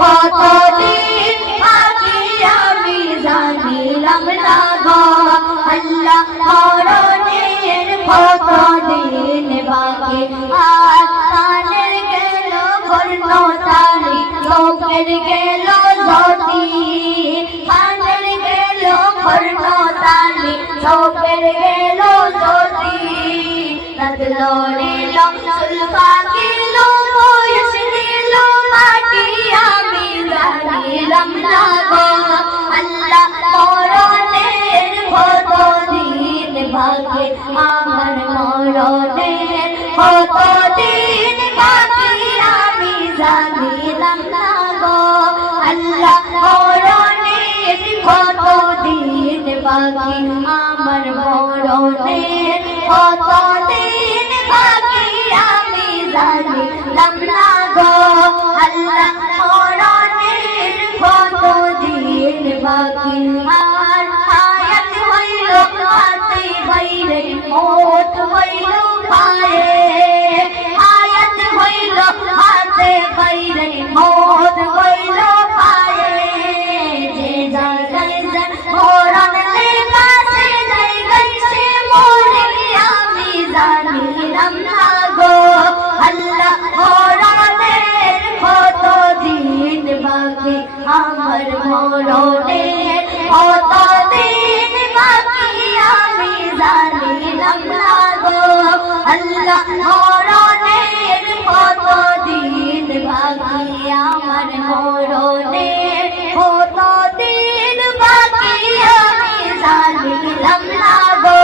কতদিন বাকি আমি জানিলাম না গো আল্লাহ মরণের কতদিন বাকি আর তানের গেল কর্ণতালি চোখের গেল জ্যোতি তানের গেল কর্ণতালি চোখের গেল জ্যোতি লড়িল চুল পাকিল বয়স দিল মাটি আমি জানিলাম না গো আল্লাহ মরণের কতদিন বাকি আমার মরণের কতদিন বাকি আমি জানিলাম না গো আল্লাহ মরণের কতদিন বাকি আমার মরণের কতদিন বাকি আমি জানিলাম না গো আল্লাহ মরণের কতদিন বাকি আর হায়াত হইল হাতে বাইরে মৌত হইল পায়ে হায়াত হইল হাতে বাইরে মৌত হইল পায়ে যে জায়গায় মরণ লেখা সে জায়গায় সে মরে আমি জানিলাম না গো আল্লাহ মরণের কতদিন বাকি আমার মরণের কতদিন বাকি আমি জানিলাম না গো আল্লাহ মরণের কতদিন বাকি আমার মরণের কতদিন বাকি আমি জানিলাম না গো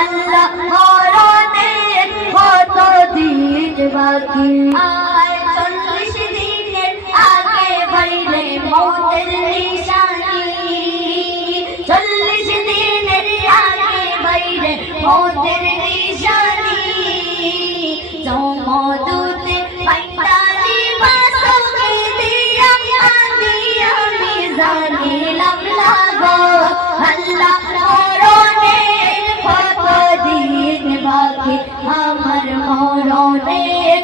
আল্লাহ মরণের কতদিন বাকি আর 40 দিনের আগে বাইরে মৌতের নিশানি 40 দিনের আগে বাইরে মৌতের নিশানি জমদূতে পাইতালি বাসকে দিয়া আমি জানিলাম না গো আল্লাহ মরণের কতদিন বাকি আমার মরণের